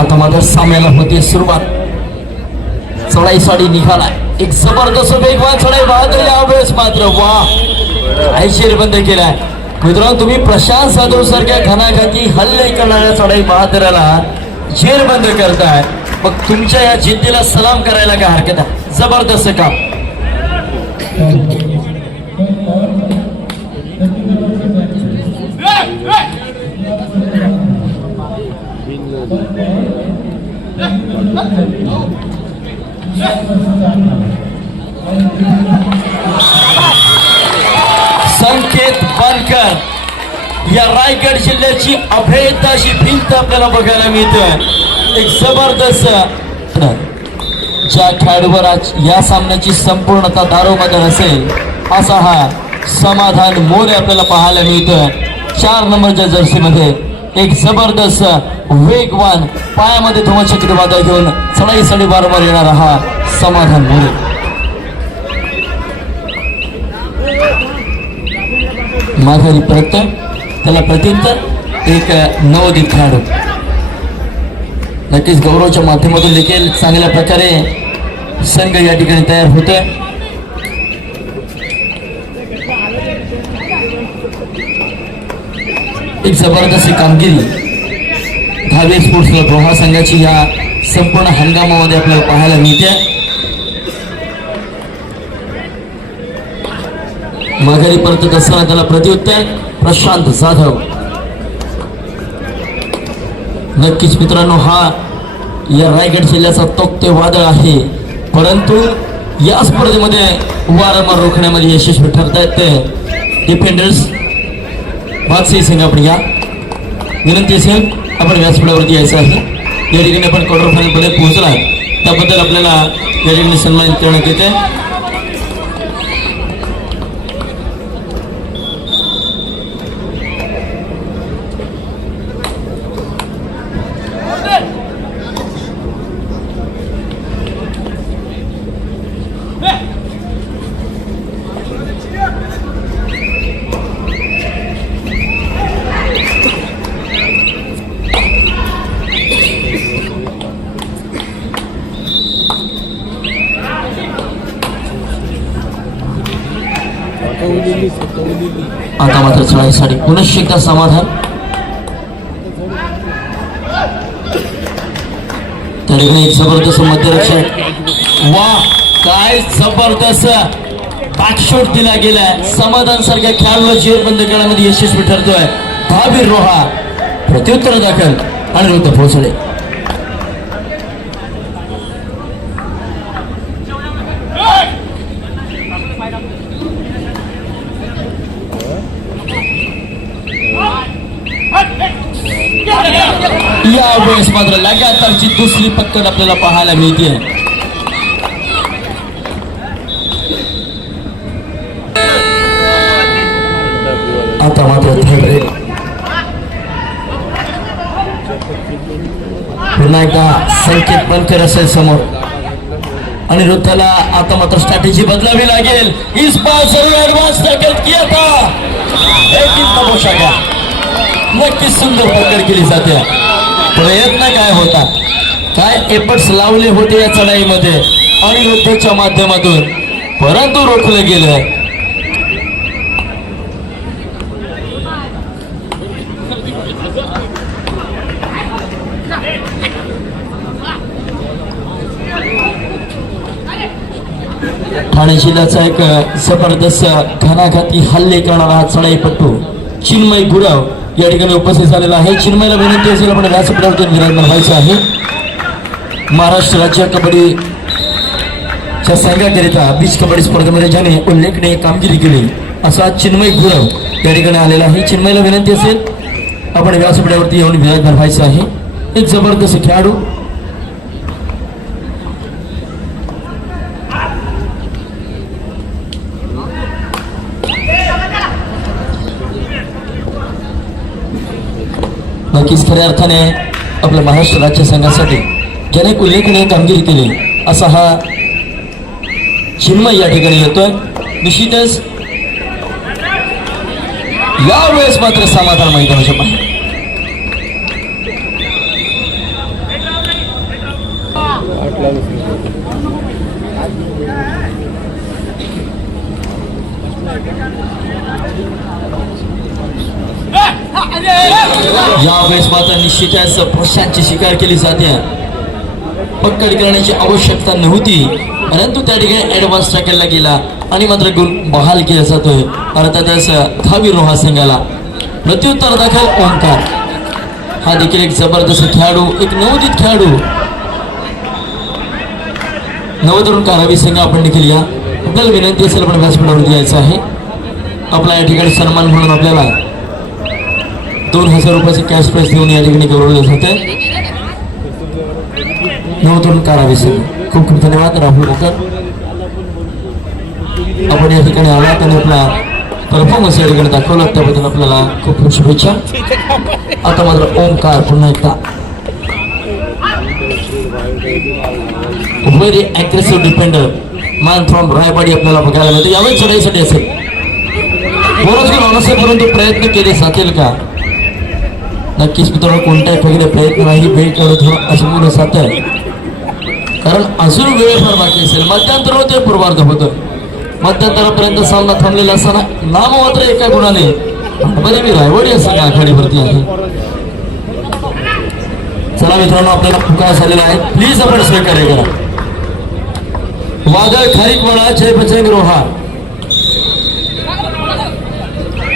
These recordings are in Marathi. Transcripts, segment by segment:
आता माझ्या साम्याला होते सुरुवात. चढाई साडी निघालाय. एक जबरदस्त वेगवान चढाई वाहत यावेळेस मात्र वा ऐशीर बंद केलाय. मित्रांनो तुम्ही प्रशांत साधू सारख्या घनाघाती हल्ले करणाऱ्या चढाई बहादराला जेरबंद करताय. मग तुमच्या या जिद्दीला सलाम करायला काय हरकत आहे? जबरदस्त काम. संकेत बनकर या रायगड जिल्ह्याची अभेद अशी भिंत आपल्याला बघायला मिळते. एक जबरदस्त ज्या खेळाडूवर आज या सामन्याची संपूर्णता दारोमदार असेल असा हा समाधान मोर आपल्याला पाहायला मिळत चार नंबरच्या जर्सीमध्ये एक जबरदस्त वेगवान पायामध्ये धुमचक्री चक्रीवादळ घेऊन चढाई सडी वारंवार येणारा हा समाधान मोरे. माघारी प्रत्यय त्याला प्रत्युत्तर एक नवोदित खेळाडू नक्कीच गौरवच्या माध्यमातून देखील चांगल्या प्रकारे संघ या ठिकाणी तयार होतोय. एक जबरदस्त कामगिरी धावे स्पोर्ट्स क्लब रोहा संघाची या संपूर्ण हंगामामध्ये आपल्याला पाहायला मिळते. माघारी परत असताना त्याला प्रत्युत्तर प्रशांत जाधव. नक्कीच मित्रांनो हा या रायगड जिल्ह्याचा तोक्ते वादळ आहे. परंतु या स्पर्धेमध्ये वारंवार रोखण्यामध्ये यशस्वी ठरत आहेत ते डिफेंडर्स वात्सई सिंग आपण या. विनंती असेल आपण व्यासपीठावरती यायचं आहे. या ठिकाणी आपण क्वार्टर फायनलमध्ये पोहोचला आहे त्याबद्दल आपल्याला या ठिकाणी सन्मानित करण्यात येते आता मात्र चढाईसाठी पुनश्च एकदा समाधान. त्या ठिकाणी एक जबरदस्त मध्यरक्षण वा काय जबरदस्त. बॅकशॉट दिला गेलाय. समाधान सारख्या खेळाडूला जेर बंद करण्यामध्ये यशस्वी ठरतोय. दहावीर रोहा. प्रत्युत्तर दाखल. आणि विरुद्ध पोहोचले. यावेळेस मात्र लगातारची दुसरी पक्कड आपल्याला पाहायला मिळते. आता मात्र थर्ड रेल पुन्हा एकदा संकेत बनकर असेल समोर. आणि रुद्धाला आता मात्र स्ट्रॅटेजी बदलावी लागेल. इस बार जरूर ऍडव्हान्स दाखल किया था एक नक्कीच सुंदर पकड केली जाते. प्रयत्न काय होता काय एफर्ट्स लावले होते या चढाईमध्ये? अनिरुद्धच्या माध्यमातून. परंतु रोखलं गेलं. ठाणे जिल्ह्याचा एक जबरदस्त घणाघाती हल्ले करणारा हा चढाईपट्टू चिन्मय गुरव. या ठिकाणी उपस्थित झालेला आहे. चिन्मयला विनंती असेल आपण व्यासपीठावरती विराजमान व्हायचं आहे. महाराष्ट्र राज्य कबड्डी च्या संघाकरिता बीच कबड्डी स्पर्धेमध्ये ज्याने उल्लेखनीय कामगिरी केली असा चिन्मय गुरव या ठिकाणी आलेला आहे. चिन्मयला विनंती असेल आपण व्यासपीठावरती येऊन विराजमान व्हायचं आहे. एक जबरदस्त खेळाडू नक्कीच खऱ्या अर्थाने आपल्या महाराष्ट्र राज्य संघासाठी ज्याने उल्लेखनीय कामगिरी केली असा हा चिन्मय या ठिकाणी येतोय. निश्चितच यावेळेस मात्र समाधान मैदानाच्या पाहिजे यावेळेस मात्र निश्चितच प्रशांतची शिकार केली जाते. पक्कड करण्याची आवश्यकता नव्हती परंतु त्या ठिकाणी ऍडव्हान्स टाकायला गेला आणि मात्र गुण बहाल केला जातोय. अर्थातच दहावी रोहा संघाला. प्रत्युत्तर दाखल ओंकार. हा देखील एक जबरदस्त खेळाडू एक नवोदित खेळाडू. नवतरुण कारावी संघ आपण देखील या? आपल्याला विनंती असेल आपण व्यासपीठावर द्यायचं आहे. आपला या ठिकाणी सन्मान म्हणून आपल्याला दोन हजार रुपयाचे कॅश प्राईज देऊन या ठिकाणी गौरवले होते नवतरुण कारावी खूप खूप धन्यवाद राहुल मोकर आपण या ठिकाणी आलात आणि आपला परफॉर्मन्स या ठिकाणी दाखवला. त्याबद्दल आपल्याला खूप खूप शुभेच्छा. आता मात्र ओमकार पुन्हा एकदा. Very aggressive defender man from Raiwadi आपल्याला बघायला मिळते. यावेळी चढाईसाठी असेल. बरोच नसे परंतु प्रयत्न केले जातील का? नक्कीच मित्रांनो कोणत्याही प्रकारे प्रयत्न नाही वेळ केलं थोडं अजून जातं कारण अजून वेळ फार बाकी असेल. मध्यंतर होते पूर्वार्ध होतं मध्यंतरापर्यंत सामना थांबलेला असताना नाम मात्र एका गुणाने बरे मी रायवडी असं आघाडीवरती आहे. चला मित्रांनो आपल्याला पुकार झालेला आहे. प्लीज आपण स्वीकार्य करा. वादळ खारीकवाडा जय बजरंग रोहा.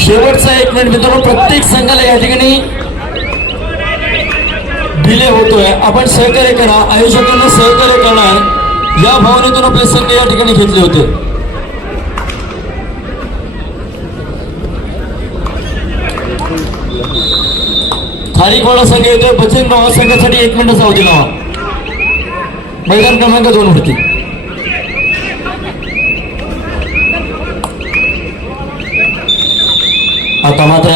शेवटचा एक मिनिट मित्रांनो प्रत्येक संघाला या ठिकाणी डिले होतोय. आपण सहकार्य करा. आयोजकांना सहकार्य करणार. या भावनेतून आपले संघ या ठिकाणी घेतले होते. खारीकवाडा संघ येतोय. बचन भावा संघासाठी एक मिनिट जाऊ दिला मैदान क्रमांक दोन वरती. आता मात्र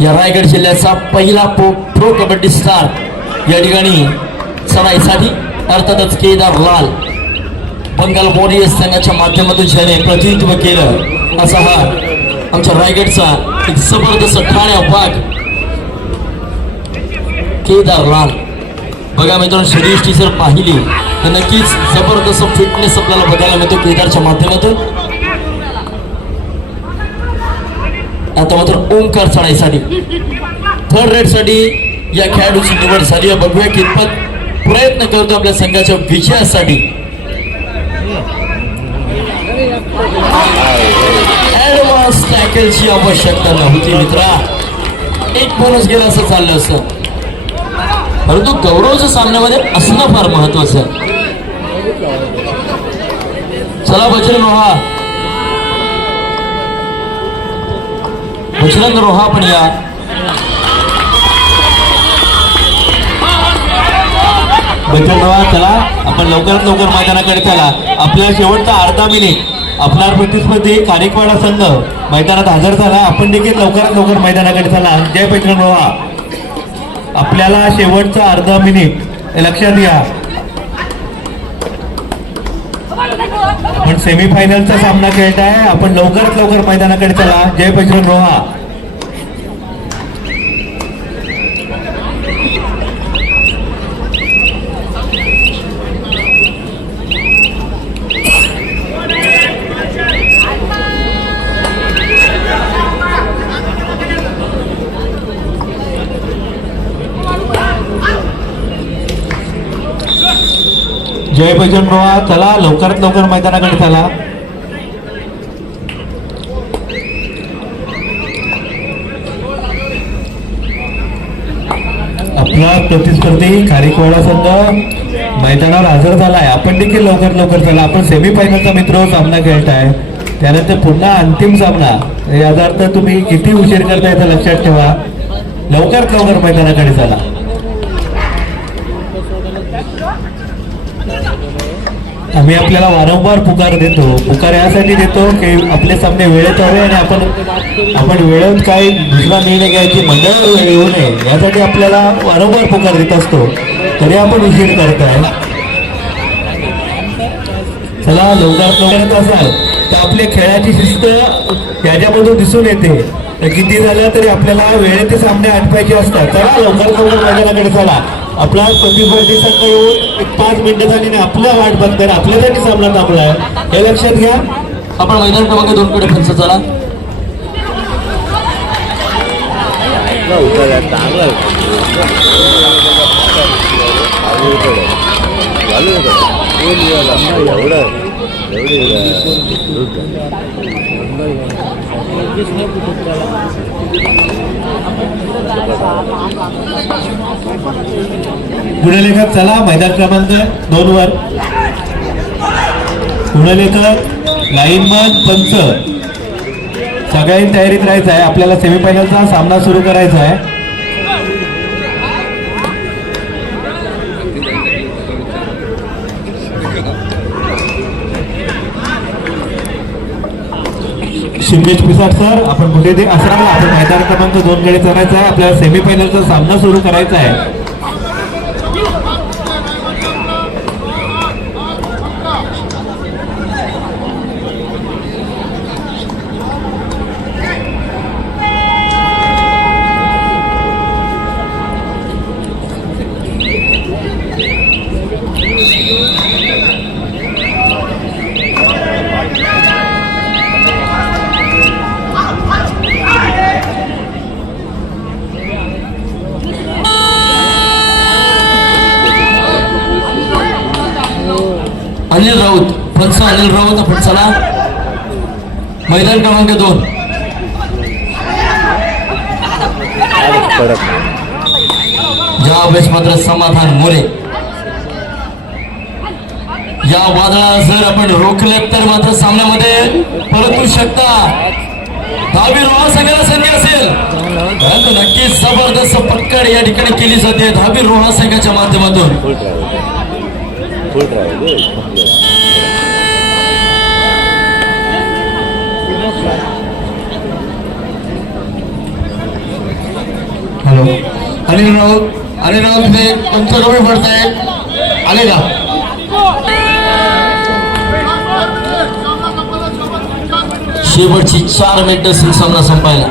या रायगड जिल्ह्याचा पहिला पोप प्रो कबड्डी स्टार. या ठिकाणी चढाईसाठी अर्थातच केदार लाल बंगाल वॉरियर्स संघाच्या माध्यमातून ज्याने प्रतिनिधित्व केलं असा हा आमच्या रायगडचा एक जबरदस्त ठाण्या भाग केदार लाल. बघा मित्रांनो शरीष्टी जर पाहिली तर नक्कीच जबरदस्त फिटनेस आपल्याला बघायला मिळतो केदारच्या माध्यमातून. आता मात्र ओंकार चढाईसाठी. थर्ड रेडसाठी या खेळाडूची निवड झाली आहे. बघूया कितपत प्रयत्न करतो आपल्या संघाच्या विजयासाठी. ऍडव्हान्स टॅकलची आवश्यकता नव्हती मित्रा. एक बोनस गेला असं चाललं असं परंतु गौरवच्या सामन्यामध्ये असणं फार महत्वाचं. चला बजरंग रोहा. बजरंग रोहा पण या. बचत चला. आपण लवकरात लवकर मैदानाकडे चला. आपला शेवटचा अर्धा मिनिट आपला प्रतिस्पर्धी कानिकवाडा संघ मैदानात हजर झाला. आपण देखील लवकरात लवकर मैदानाकडे चला. जय पैठण रोहा आपल्याला शेवटचा अर्धा मिनिट लक्षात घ्या. आपण सेमीफायनलचा सामना खेळत आहे आपण लवकरात लवकर मैदानाकडे चला. जय पैठण रोहा जय भजन रोहा चला लवकरात लवकर मैदानाकडे चला. आपला प्रतिस्पर्धी खारीकवाडा संघ मैदानावर हजर झालाय. आपण देखील लवकर लवकर चला. आपण सेमीफायनलचा मित्र सामना खेळत आहे. त्यानंतर पुन्हा अंतिम सामना. याचा अर्थ तुम्ही किती उशीर करताय तर लक्षात ठेवा. लवकरात लवकर मैदानाकडे चला. आम्ही आपल्याला वारंवार पुकार देतो. पुकार यासाठी देतो की आपले सामने वेळेत हवे आणि आपण आपण वेळेत काही दुसरा निर्णय घ्यायची मंडळ येऊ नये. यासाठी आपल्याला वारंवार पुकार देत असतो. तरी आपण उशीर करताय. चला लवकरात लवकरात असाल तर आपल्या खेळाची शिस्त याच्यामधून दिसून येते. किती झाल्या तरी आपल्याला वेळेत सामने आटपायचे असतात. चला लवकर लवकर मैदानाकडे चला. आपला प्रतिस्पर्धी संघ येऊन एक पाच मिनिटं झाली ना आपला वाट बघताय आपल्यासाठी सामना थांबलाय. हे लक्षात घ्या. आपण मैदान क्रमांक दोन कडे खर्च चला. पुणे लेखक चला मैदान क्रमांक दोन वर. पुढे लेखक लाईनमन पंच. सगळ्यांनी तयारीत राहायचं आहे. आपल्याला सेमीफायनलचा सामना सुरू करायचा आहे. शिंदेश पिसाट सर आपण कुठे ते असं आपण मैदान क्रमांक दोन कडे चढायचा आहे. आपल्याला सेमीफायनलचा सामना सुरू करायचा आहे. अनिल राऊत चला मैदान क्रमांक दोन. या मात्र समाधान मोरे. या वादळा जर आपण रोखले तर मात्र सामन्यामध्ये परतू शकता. दहावी रोहा संघाला संधी असेल. परंतु नक्कीच जबरदस्त पक्कड या ठिकाणी केली जाते. दहावी रोहा संघाच्या माध्यमातून. हॅलो अनिल राऊत अनिल राऊत हे तुमचं कमी पडताय आले का शेवटची चार मिनिटं सिंग सामना संपायला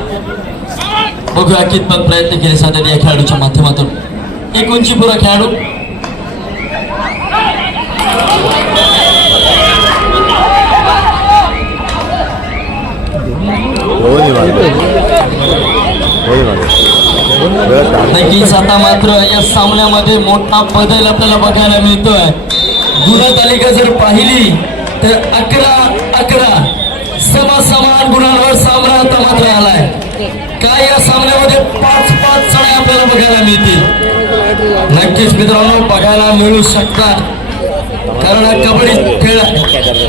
बघूया कितपत प्रयत्न केले जातात या खेळाडूच्या माध्यमातून एक उंचीपुरा खेळाडू नक्कीच आता मात्र या सामन्यामध्ये मोठा बदल आपल्याला बघायला मिळतोय. गुणतालिका जर पाहिली तर अकरा अकरा समा समान गुणांवर सामना आता मात्र आलाय. काय या सामन्यामध्ये पाच पाच चढ्या आपल्याला बघायला मिळतील? नक्कीच मित्रांनो बघायला मिळू शकतात. कारण हा कबड्डी खेळ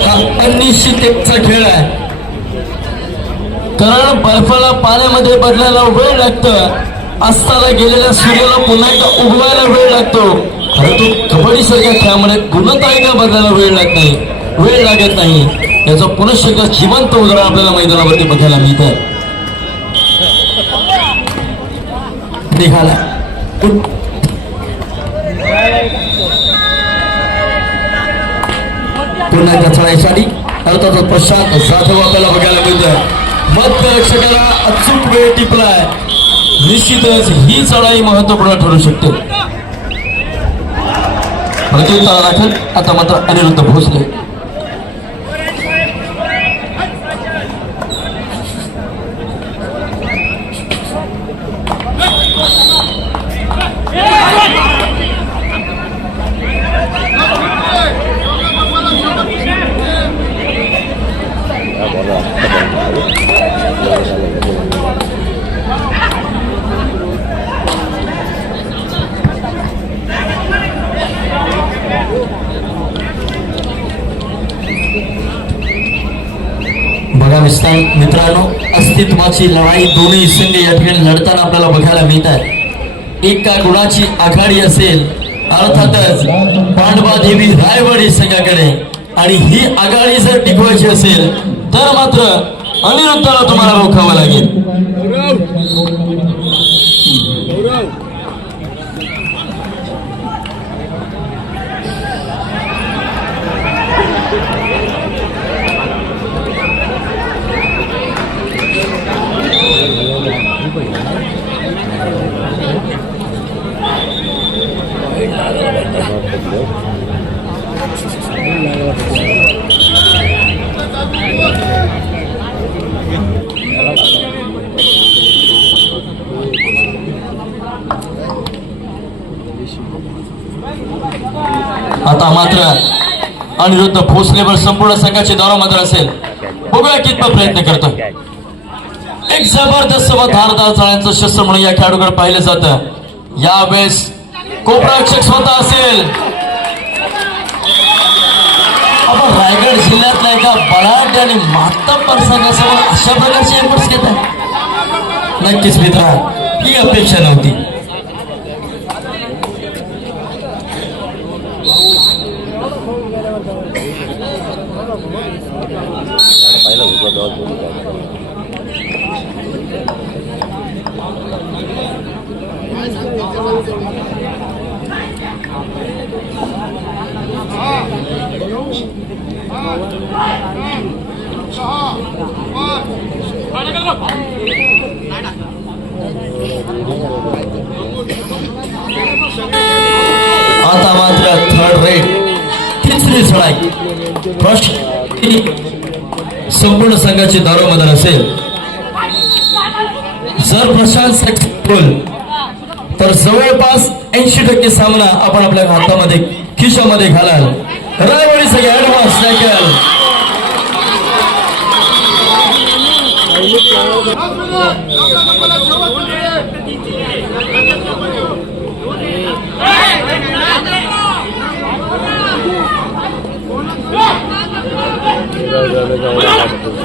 हा अनिश्चित एकचा खेळ आहे. कारण बर्फाला पाण्यामध्ये बदलायला वेळ लागतं असताना गेलेल्या सूर्याला पुन्हा एकदा उगवायला वेळ लागतो. परंतु कबड्डी सारख्या खेळामध्ये गुणतालिका बदलायला वेळ लागत नाही. वेळ लागत नाही. याचा पुनश एकदा जिवंत उदाहरण आपल्याला मैदानावरती बघायला मिळत निघाला. पुन्हा एकदा चढायसाठी अर्थातच प्रशांत जाधव आपल्याला बघायला मिळतोय. मध्य रक्षकाला अचूक वेळ टिपलाय. निश्चितच ही चढाई महत्त्वपूर्ण ठरू शकते. प्रत्युत्तर राखल आता मात्र अनिरुद्ध भोसले बघा मिस्टर मित्रांनो अस्तित्वाची लढाई दोन्ही संघ या ठिकाणी लढताना आपल्याला बघायला मिळत आहे एका गुणाची आघाडी असेल अर्थातच पांडवा देवी रायवाडी संघाकडे. आणि ही आघाडी जर टिकवायची असेल तर मात्र अनिरुद्धाला तुम्हाला रोखावं लागेल. आता मात्र अनिरुद्ध भोसलेवर संपूर्ण संघाची दारो मात्र असेल. बघूया कितपत प्रयत्न करतो. एक जबरदस्त व धारदार जाण्याचं शस्त्र म्हणून या खेळाडूकडे पाहिलं जात. यावेळेस कोपराक्षक स्वतः असेल. रायगड जिल्ह्यातल्या एका बलाढ्य आणि मातब्बर प्रसंगासमोर अशा प्रकारचे एफर्ट्स घेत आहे नक्कीच मित्र ही अपेक्षा नव्हती. आता मात्र थर्ड रेट तिसरी सळाई फर्स्ट संपूर्ण संघाची दारोमदार असेल. जर प्रशांत सक्सेसफुल तर जवळपास ऐंशी टक्के सामना आपण आपल्या हातामध्ये खिशामध्ये घालाल. रायवाडी सगळे ऍडव्हान्स सायकल लय